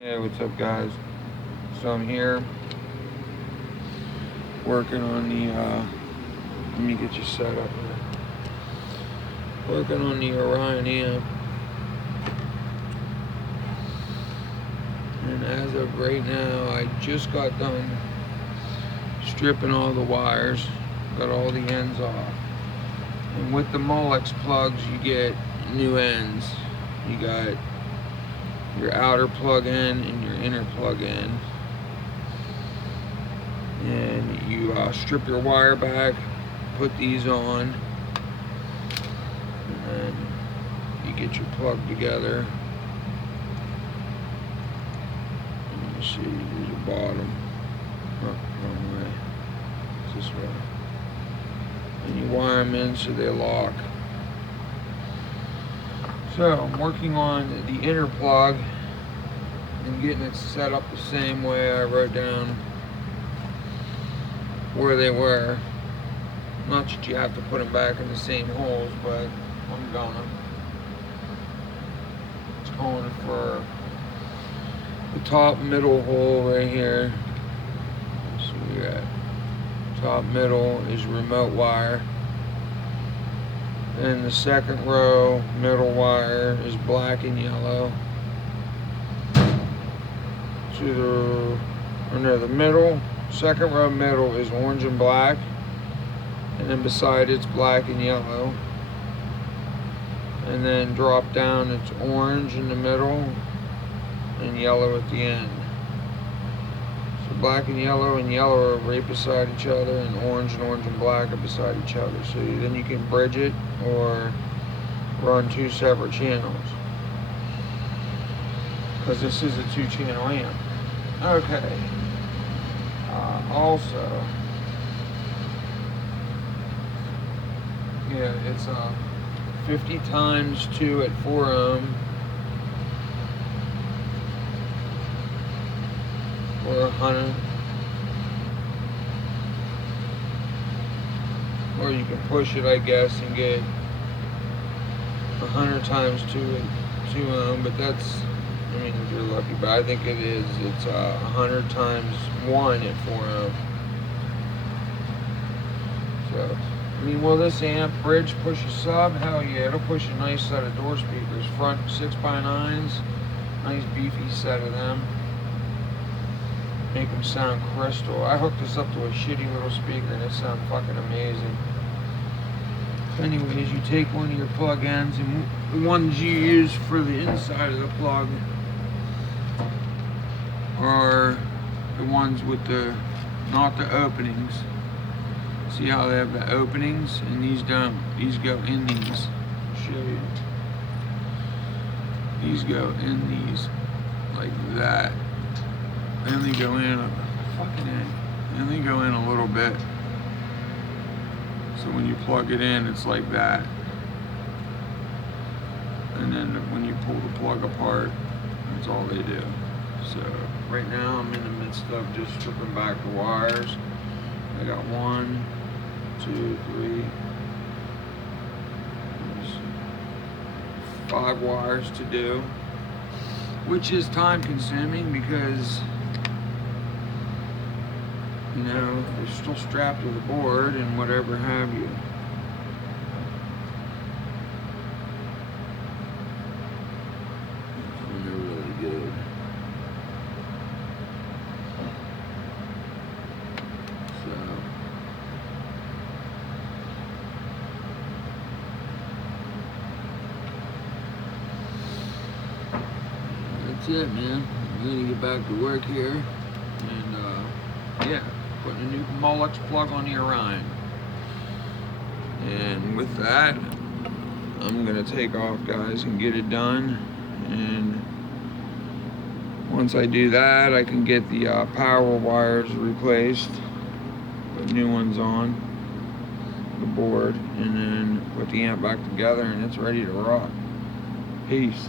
Hey, what's up, guys? So I'm here working on the let me get you set up here. Working on the Orion amp, and as of right now I just got done stripping all the wires, got all the ends off, and with the molex plugs you get new ends. You got your outer plug in and your inner plug in, and you strip your wire back, put these on, and then you get your plug together. Let me see, here's your bottom. Oh, wrong way. It's this way. And you wire them in so they lock. So I'm working on the inner plug and getting it set up the same way I wrote down where they were. Not that you have to put them back in the same holes, but I'm gonna. It's calling for the top middle hole right here. So we got top middle is remote wire. And the second row middle wire is black and yellow. The middle, second row middle is orange and black, and then beside it's black and yellow. And then drop down, it's orange in the middle and yellow at the end. So black and yellow are right beside each other, and orange and black are beside each other. So then you can bridge it or run two separate channels, because this is a 2-channel amp. Okay. Also, yeah, it's 50 times 2 at 4 ohm, or 100, or you can push it, I guess, and get 100 times 2 at 2 ohm, but that's, I mean, if you're lucky, but I think it's 100 times 1 at 4 ohm. So, I mean, will this amp bridge push a sub? Hell yeah, it'll push a nice set of door speakers. Front 6x9s, nice beefy set of them. Make them sound crystal. I hooked this up to a shitty little speaker and it sounds fucking amazing. Anyways, you take one of your plug ends, and the ones you use for the inside of the plug are the ones with the, not the openings. See how they have the openings, and these don't. These go in these. I'll show you. These go in these, like that. They only go in a fucking end. They only go in a little bit. So when you plug it in, it's like that. And then when you pull the plug apart, that's all they do. So right now I'm in the midst of just stripping back the wires. I got 1, 2, 3, 5 wires to do, which is time consuming because, you know, they're still strapped to the board and whatever have you. And they're really good. So that's it, man. I'm gonna get back to work here, and yeah, putting a new molex plug on the Orion. And with that, I'm gonna take off, guys, and get it done. And once I do that, I can get the power wires replaced, put new ones on the board, and then put the amp back together, and it's ready to rock. Peace.